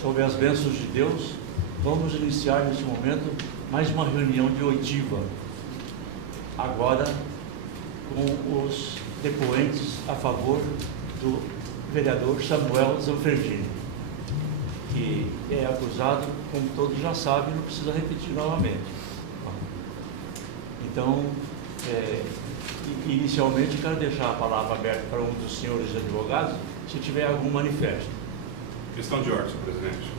sob as bênçãos de Deus, vamos iniciar neste momento mais uma reunião de oitiva, agora com os depoentes a favor do vereador Samuel Zanferdini, que é acusado, como todos já sabem, não precisa repetir novamente. Então, inicialmente, quero deixar a palavra aberta para um dos senhores advogados, se tiver algum manifesto. Questão de ordem, senhor presidente.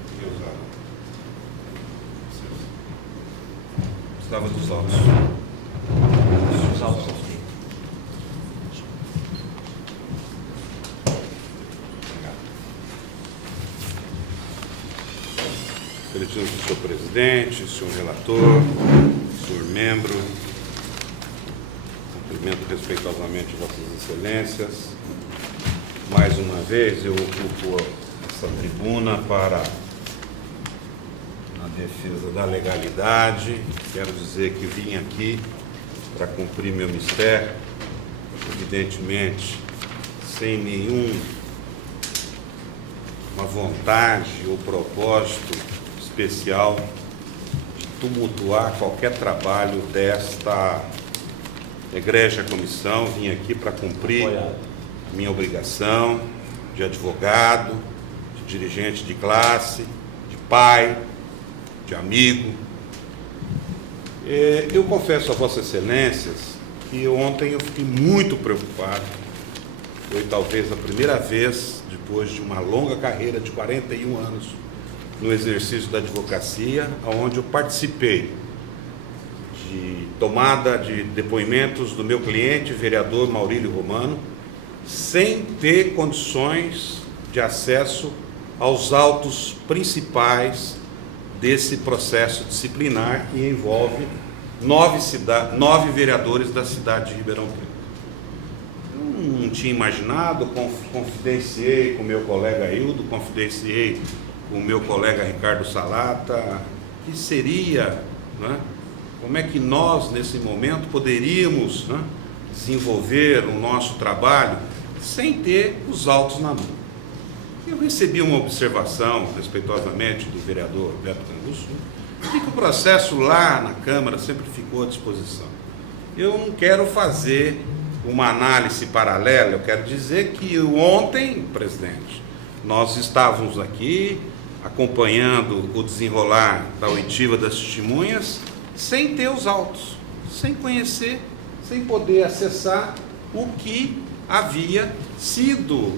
Precisava dos autos. Os autos aqui. Felicitamos o senhor presidente, senhor relator, senhor membro. Cumprimento respeitosamente vossas excelências. Mais uma vez eu ocupo essa tribuna para a defesa da legalidade. Quero dizer que vim aqui para cumprir meu mistério, evidentemente sem nenhuma vontade ou propósito especial de tumultuar qualquer trabalho desta egrégia comissão. Vim aqui para cumprir minha obrigação de advogado, de dirigente de classe, de pai, de amigo. Eu confesso a vossas excelências que ontem eu fiquei muito preocupado. Foi talvez a primeira vez, depois de uma longa carreira de 41 anos no exercício da advocacia, onde eu participei de tomada de depoimentos do meu cliente, vereador Maurílio Romano, sem ter condições de acesso aos autos principais desse processo disciplinar que envolve 9 vereadores da cidade de Ribeirão Preto. Eu não tinha imaginado, confidenciei com o meu colega Hildo, confidenciei com o meu colega Ricardo Salata, que seria, né, como é que nós, nesse momento, poderíamos, né, desenvolver o nosso trabalho sem ter os autos na mão. Eu recebi uma observação, respeitosamente, do vereador Beto Canguçu, de que o processo lá na Câmara sempre ficou à disposição. Eu não quero fazer uma análise paralela, eu quero dizer que ontem, presidente, nós estávamos aqui acompanhando o desenrolar da oitiva das testemunhas sem ter os autos, sem conhecer, sem poder acessar o que havia sido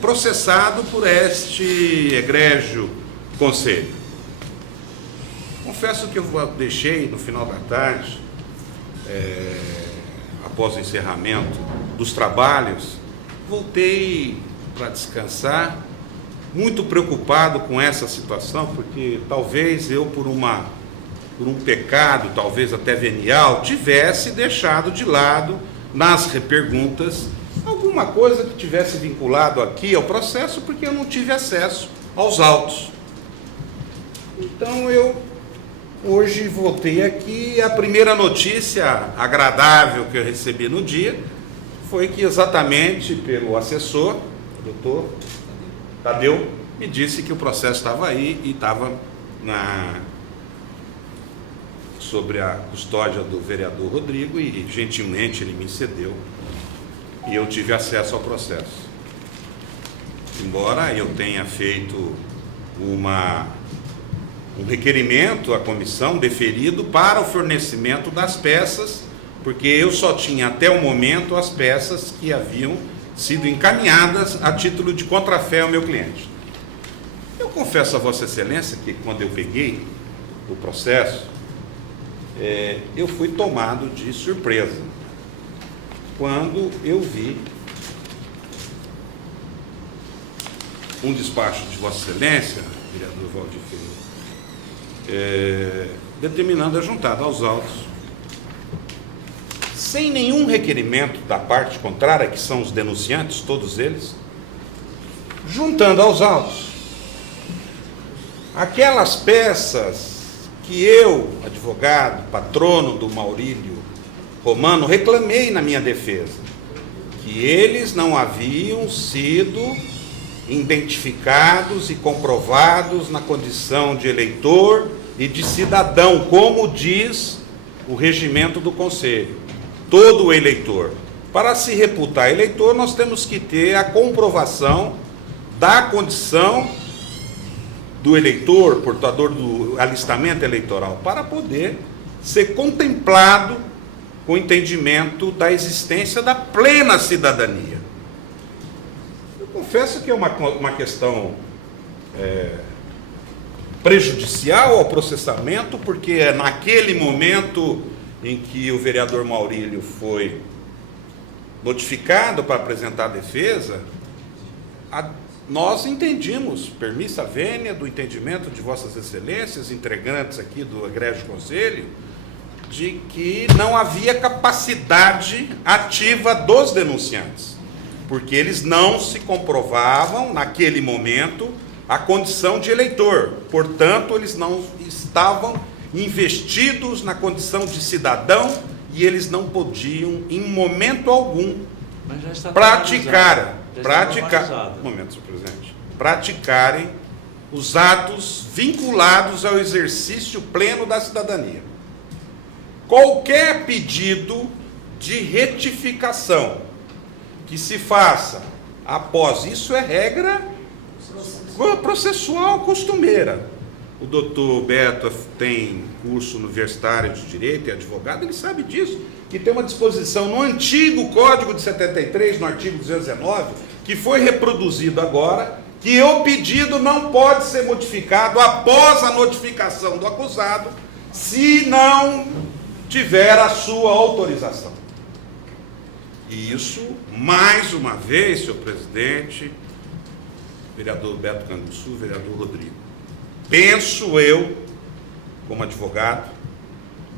processado por este egrégio conselho. Confesso que eu deixei no final da tarde, após o encerramento dos trabalhos, voltei para descansar, muito preocupado com essa situação, porque talvez eu, por um pecado, talvez até venial, tivesse deixado de lado nas perguntas alguma coisa que tivesse vinculado aqui ao processo, porque eu não tive acesso aos autos. Então eu hoje voltei aqui e a primeira notícia agradável que eu recebi no dia foi que exatamente pelo assessor, o doutor Tadeu, me disse que o processo estava aí e estava sobre a custódia do vereador Rodrigo e gentilmente ele me cedeu e eu tive acesso ao processo. Embora eu tenha feito um requerimento à comissão deferido para o fornecimento das peças, porque eu só tinha até o momento as peças que haviam sido encaminhadas a título de contrafé ao meu cliente. Eu confesso a Vossa Excelência que quando eu peguei o processo, eu fui tomado de surpresa quando eu vi um despacho de Vossa Excelência, vereador Valdir Filho, determinando a juntada aos autos, sem nenhum requerimento da parte contrária, que são os denunciantes, todos eles, juntando aos autos aquelas peças que eu, advogado, patrono do Maurílio Romano, reclamei na minha defesa, que eles não haviam sido identificados e comprovados na condição de eleitor e de cidadão, como diz o regimento do Conselho. Todo eleitor. Para se reputar eleitor, nós temos que ter a comprovação da condição do eleitor, portador do alistamento eleitoral, para poder ser contemplado com o entendimento da existência da plena cidadania. Eu confesso que é uma questão prejudicial ao processamento, porque naquele momento em que o vereador Maurílio foi notificado para apresentar a defesa, nós entendimos, permissa vênia do entendimento de vossas excelências, integrantes aqui do egrégio conselho, de que não havia capacidade ativa dos denunciantes, porque eles não se comprovavam, naquele momento, a condição de eleitor. Portanto, eles não estavam investidos na condição de cidadão e eles não podiam, em momento algum, praticarem os atos vinculados ao exercício pleno da cidadania. Qualquer pedido de retificação que se faça após isso é regra processual costumeira. O doutor Beto tem curso universitário de Direito e advogado, ele sabe disso, que tem uma disposição no antigo Código de 73, no artigo 219, que foi reproduzido agora, que o pedido não pode ser modificado após a notificação do acusado, se não tiver a sua autorização. E isso, mais uma vez, senhor presidente, vereador Beto Canguçu, vereador Rodrigo, penso eu, como advogado,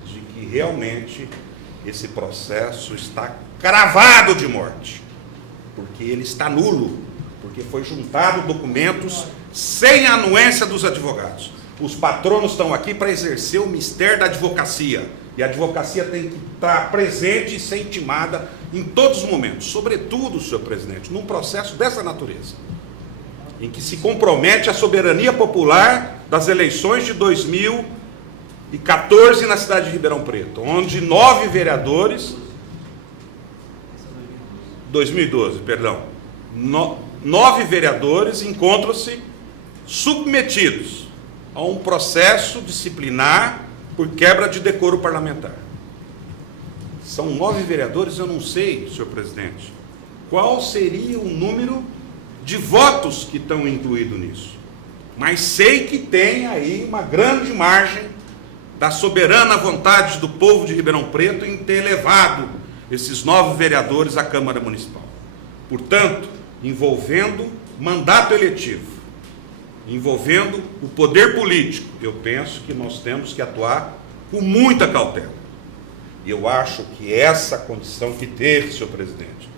de que realmente esse processo está cravado de morte, porque ele está nulo, porque foi juntado documentos sem a anuência dos advogados. Os patronos estão aqui para exercer o mistério da advocacia, e a advocacia tem que estar presente e ser intimada em todos os momentos, sobretudo, senhor presidente, num processo dessa natureza, em que se compromete a soberania popular das eleições de 2014 na cidade de Ribeirão Preto, onde 9 vereadores, 2012, perdão, 9 vereadores encontram-se submetidos a um processo disciplinar por quebra de decoro parlamentar. São 9 vereadores, eu não sei, senhor presidente, qual seria o número de votos que estão incluídos nisso, mas sei que tem aí uma grande margem da soberana vontade do povo de Ribeirão Preto em ter levado esses 9 vereadores à Câmara Municipal. Portanto, envolvendo mandato eletivo, envolvendo o poder político, eu penso que nós temos que atuar com muita cautela. E eu acho que essa condição que teve, senhor presidente,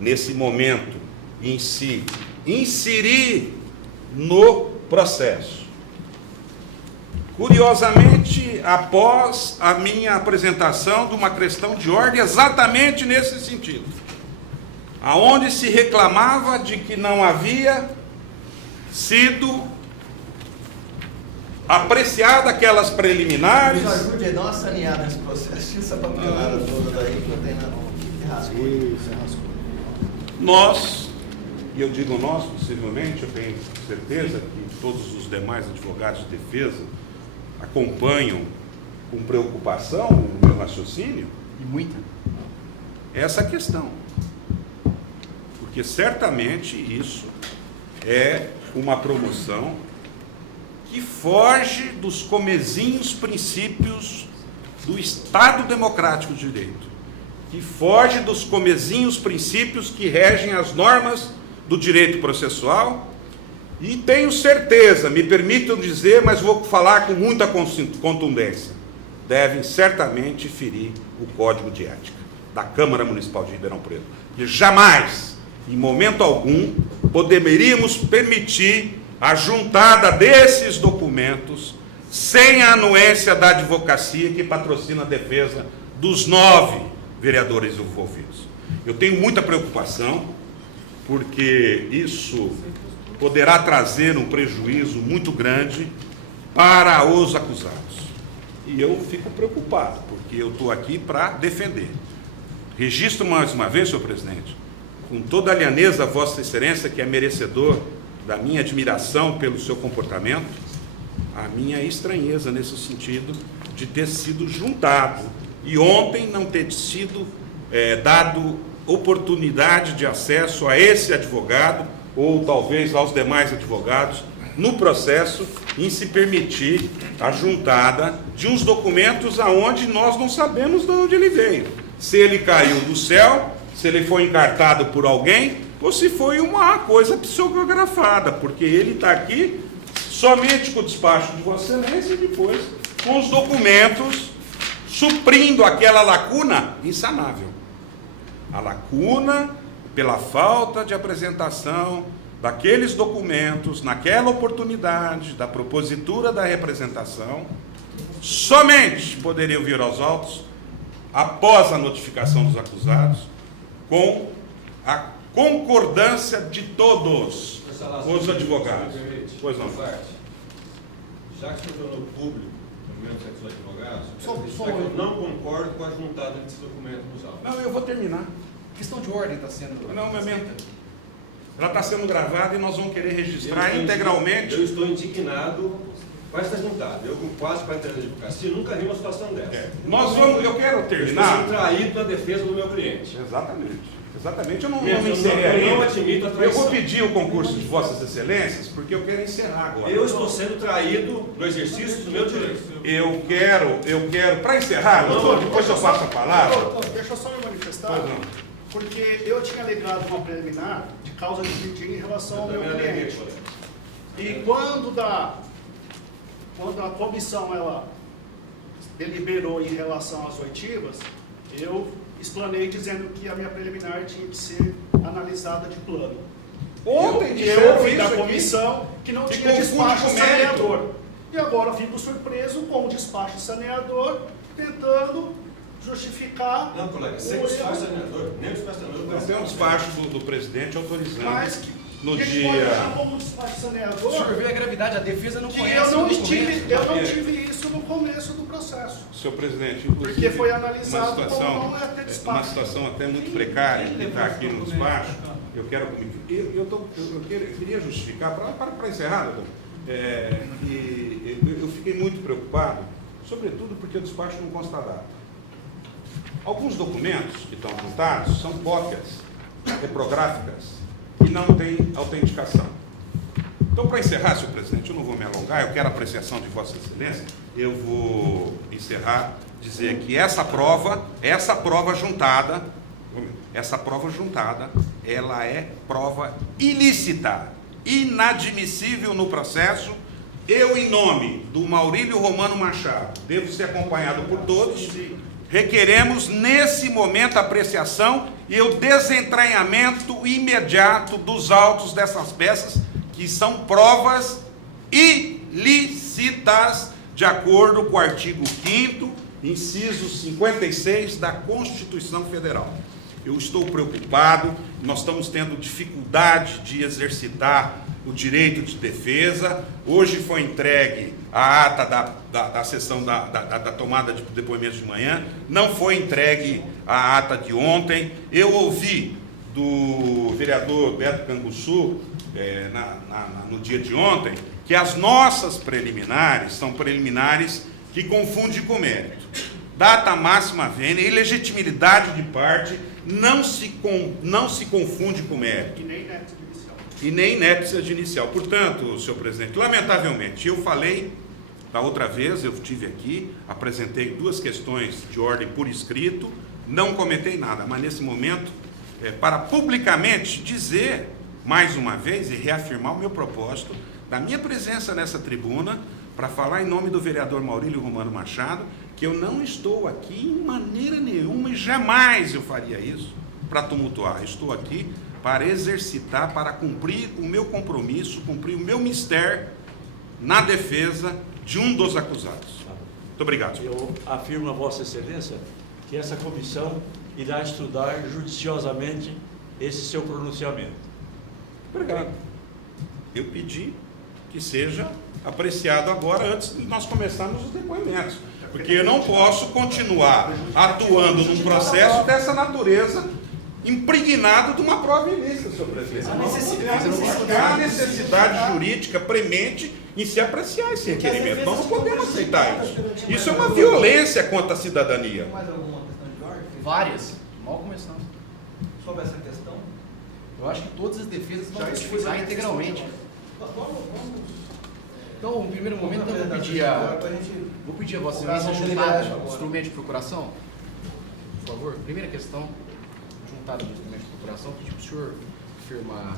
nesse momento em si, inserir no processo. Curiosamente, após a minha apresentação de uma questão de ordem exatamente nesse sentido, aonde se reclamava de que não havia sido apreciada aquelas preliminares. Nos ajude a dar uma saneada nesse processo, tira essa papelada toda daí que não tem nada. Nós, e eu digo nós, possivelmente, eu tenho certeza que todos os demais advogados de defesa acompanham com preocupação o meu raciocínio. E muita. Essa questão. Porque certamente isso é uma promoção que foge dos comezinhos princípios do Estado Democrático de Direito, que foge dos comezinhos princípios que regem as normas do direito processual, e tenho certeza, me permitam dizer, mas vou falar com muita contundência, devem certamente ferir o Código de Ética da Câmara Municipal de Ribeirão Preto, que jamais, em momento algum, poderíamos permitir a juntada desses documentos sem a anuência da advocacia que patrocina a defesa dos 9 vereadores envolvidos. Eu tenho muita preocupação, porque isso poderá trazer um prejuízo muito grande para os acusados. E eu fico preocupado, porque eu estou aqui para defender. Registro mais uma vez, senhor presidente, com toda a lhaneza, Vossa Excelência, que é merecedor da minha admiração pelo seu comportamento, a minha estranheza nesse sentido de ter sido juntado e ontem não ter sido dado oportunidade de acesso a esse advogado ou talvez aos demais advogados no processo em se permitir a juntada de uns documentos aonde nós não sabemos de onde ele veio. Se ele caiu do céu, se ele foi encartado por alguém, ou se foi uma coisa psicografada, porque ele está aqui somente com o despacho de Vossa Excelência e depois com os documentos suprindo aquela lacuna insanável. A lacuna pela falta de apresentação daqueles documentos, naquela oportunidade da propositura da representação, somente poderiam vir aos autos após a notificação dos acusados, com a concordância de todos os advogados. Pois não. Já que você tornou público o documento dos advogados, eu não concordo com a juntada desse documento nos autos. Não, eu vou terminar. Questão de ordem está sendo... Não, meu amigo. Ela está sendo gravada e nós vamos querer registrar integralmente. Eu estou indignado com essa juntada. Eu, com quase 40 anos de advocacia, nunca vi uma situação dessa. Eu quero terminar. Eu estou traído na defesa do meu cliente. Exatamente, eu não me encerrei ainda. Eu não admito a traição. Eu vou pedir o concurso de Vossas Excelências, porque eu quero encerrar agora. Eu estou sendo traído no exercício do meu direito. Eu quero, para encerrar, doutor, depois eu passo a palavra. Doutor, deixa eu só me manifestar, porque eu tinha alegado uma preliminar de causa de pedido em relação ao meu cliente. E quando a comissão ela deliberou em relação às oitivas, eu explanei dizendo que a minha preliminar tinha que ser analisada de plano. Ontem eu ouvi da comissão que não tinha despacho saneador. E agora fico surpreso com o despacho saneador tentando justificar... Não, colega, sem despacho saneador, nem o despacho saneador... Nós temos um despacho do presidente autorizando mas que no ele dia... pode achar como despacho saneador... O senhor vê a gravidade, a defesa não que conhece eu não o documento. tive isso no começo do processo. Senhor presidente, Porque foi analisado uma como não é ter despacho. uma situação até muito precária que está aqui no despacho. Eu queria justificar, para encerrar, doutor, que eu fiquei muito preocupado, sobretudo porque o despacho não consta data. Alguns documentos que estão juntados são cópias reprográficas que não têm autenticação. Então, para encerrar, senhor presidente, eu não vou me alongar, eu quero a apreciação de Vossa Excelência, eu vou encerrar, dizer que essa prova juntada, ela é prova ilícita, inadmissível no processo. Eu, em nome do Maurílio Romano Machado, devo ser acompanhado por todos, requeremos nesse momento a apreciação e o desentranhamento imediato dos autos dessas peças, que são provas ilícitas, de acordo com o artigo 5º, inciso 56 da Constituição Federal. Eu estou preocupado, nós estamos tendo dificuldade de exercitar o direito de defesa. Hoje foi entregue a ata da sessão da tomada de depoimento de manhã, não foi entregue a ata de ontem. Eu ouvi do vereador Beto Canguçu, no dia de ontem, que as nossas preliminares são preliminares que confundem com mérito. Data máxima vênia, ilegitimidade de parte, não se confunde com mérito. E nem inépcia de inicial. Portanto, senhor presidente, lamentavelmente, eu falei da outra vez, eu estive aqui, apresentei 2 questões de ordem por escrito, não comentei nada, mas nesse momento, para publicamente dizer, mais uma vez, e reafirmar o meu propósito, da minha presença nessa tribuna, para falar em nome do vereador Maurílio Romano Machado, que eu não estou aqui em maneira nenhuma, e jamais eu faria isso, para tumultuar. Estou aqui para exercitar, para cumprir o meu compromisso, cumprir o meu mistério na defesa de um dos acusados. Muito obrigado, senhor. Eu afirmo a Vossa Excelência que essa comissão irá estudar judiciosamente esse seu pronunciamento. Obrigado. Eu pedi que seja apreciado agora, antes de nós começarmos os depoimentos. Porque eu não posso continuar atuando num processo dessa natureza, impregnado de uma prova ilícita, senhor presidente. Há necessidade jurídica premente em se apreciar esse requerimento. Nós não podemos aceitar isso. Isso é uma violência contra a cidadania. Mais alguma questão de ordem? Várias. Mal começamos. Sobre essa questão? Eu acho que todas as defesas vão justificar integralmente. Então, no primeiro momento, eu vou pedir a Vossa Excelência juntada do instrumento de procuração. Por favor, primeira questão, juntada do instrumento de procuração, pedir para o senhor firmar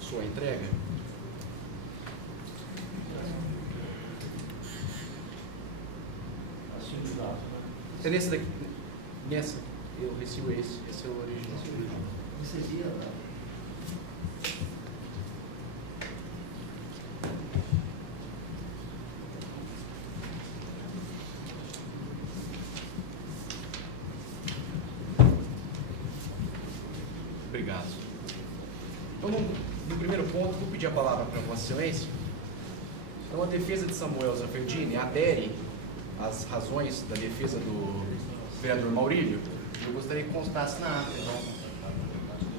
sua entrega. Assim, exato, né? É nessa daqui, nessa, eu recibo esse é o original. Recebi a... Obrigado. Então, no primeiro ponto, vou pedir a palavra para Vossa Excelência. Então, a defesa de Samuel Zanferdini adere às razões da defesa do vereador Maurílio. Eu gostaria que constasse na ata. Então,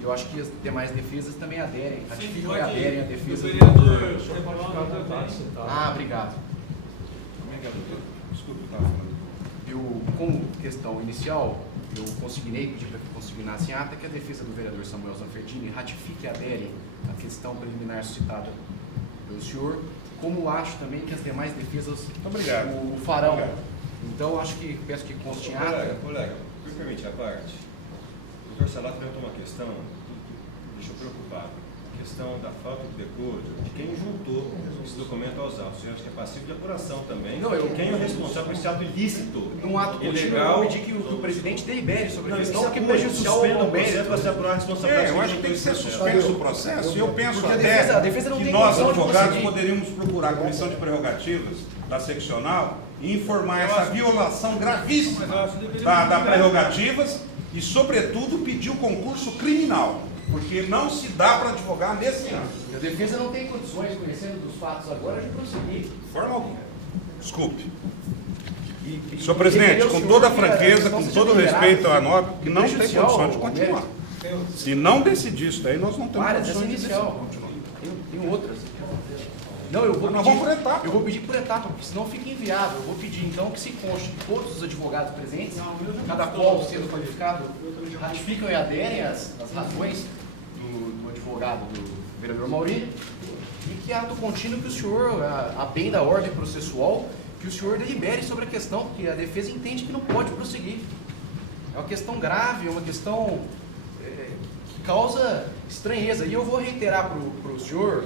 eu acho que as demais defesas também aderem. Ratificam e aderem à defesa do vereador. Obrigado. Desculpe, estava falando. Eu, como questão inicial, eu consignei, pedi para que consignasse em ata que a defesa do vereador Samuel Zanferdini ratifique e adere à questão preliminar suscitada pelo senhor, como acho também que as demais defesas o farão. Obrigado. Então, acho que peço que conste em ata. Colega, me permite a parte. O doutor Salato levantou uma questão que deixou preocupado. A questão da falta de decoro de quem juntou esse documento aos autos. Eu acho que é passivo de apuração também. Não, quem é o responsável por esse ato ilícito? Num ato contínuo, ilegal, eu pedi que o presidente delibere sobre a questão, que que pode prejudicial suspender ao o processo mérito. para se apurar a responsabilidade. Eu acho que tem que ser suspenso o processo, e eu penso Porque até a defesa não que tem nós, condição de advogados, conseguir. poderíamos procurar a Comissão de Prerrogativas da seccional e informar essa violação gravíssima da prerrogativas e, sobretudo, pedir o concurso criminal, porque não se dá para advogar nesse ano. A defesa não tem condições, conhecendo dos fatos agora, de prosseguir. De forma alguma. Desculpe. E Senhor presidente, com toda a franqueza, com todo o respeito à norma, que não tem prejudicial condições de ao continuar. mérito. Se não decidir isso daí, nós não temos Várias, essa condições de inicial. continuar. Tem outras. Não, eu vou Nós pedir, vamos por etapa. eu vou pedir por etapa, porque senão fica inviável. Eu vou pedir, então, que se conste que todos os advogados presentes, cada qual sendo qualificado, ratificam e aderem às razões do advogado, do vereador Maurílio, e que ato contínuo que o senhor, a bem da ordem processual, que o senhor delibere sobre a questão, porque a defesa entende que não pode prosseguir. É uma questão grave, é uma questão que causa estranheza. E eu vou reiterar para o senhor,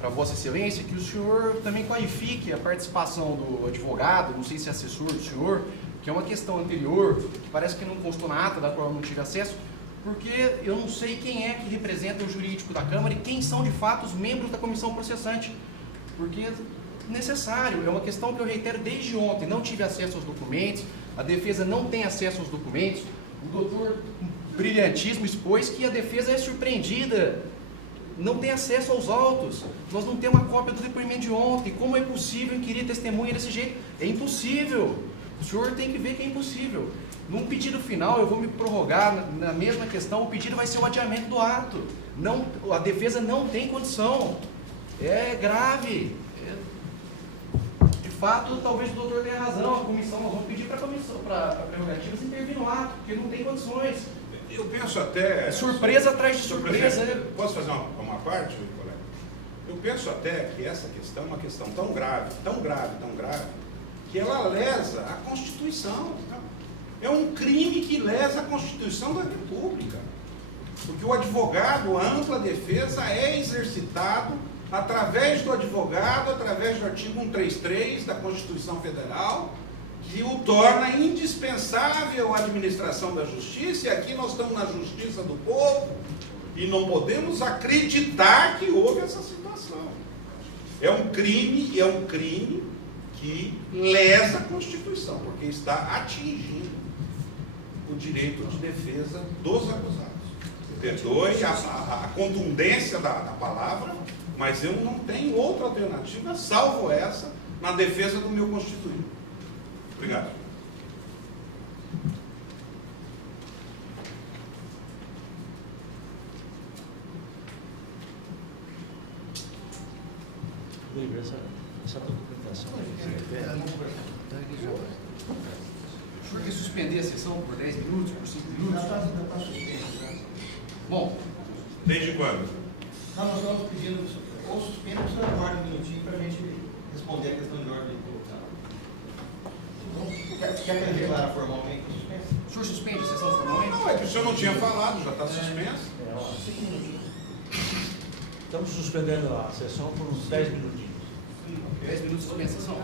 para Vossa Excelência, que o senhor também qualifique a participação do advogado, não sei se é assessor do senhor, que é uma questão anterior, que parece que não constou na ata, da qual eu não tive acesso, porque eu não sei quem é que representa o jurídico da Câmara e quem são de fato os membros da comissão processante, porque é necessário, é uma questão que eu reitero desde ontem, não tive acesso aos documentos, a defesa não tem acesso aos documentos, o doutor Brilhantismo expôs que a defesa é surpreendida, não tem acesso aos autos, nós não temos uma cópia do depoimento de ontem, como é possível inquirir testemunha desse jeito? É impossível, o senhor tem que ver que é impossível. Num pedido final, eu vou me prorrogar na mesma questão, o pedido vai ser o adiamento do ato, não, a defesa não tem condição, é grave, de fato, talvez o doutor tenha razão, a comissão, nós vamos pedir para a comissão, para prerrogativas intervir no ato, porque não tem condições. Eu penso até... É surpresa atrás de Senhor surpresa. presidente, posso fazer uma parte, colega? Eu penso até que essa questão é uma questão tão grave, que ela lesa a Constituição. É um crime que lesa a Constituição da República. Porque o advogado, a ampla defesa é exercitado através do advogado, através do artigo 133 da Constituição Federal, que o torna indispensável à administração da justiça, e aqui nós estamos na justiça do povo, e não podemos acreditar que houve essa situação. É um crime que lesa a Constituição, porque está atingindo o direito de defesa dos acusados. Perdoe a contundência da palavra, Mas eu não tenho outra alternativa, salvo essa, na defesa do meu constituinte. Obrigado. Livre, essa documentação. O senhor quer suspender a sessão por 10 minutos, por 5 minutos? Bom, Desde quando? Nós estamos pedindo, ou suspenda ou você aguarda um minutinho para a gente responder a questão de ordem colocada. Quer que ele declare formalmente o suspenso? o senhor suspende a sessão formalmente? Não, é que o senhor não tinha falado, já está suspenso. 5 minutinhos. Estamos suspendendo a sessão por uns 10 minutinhos. 10 minutos de suspensa a sessão.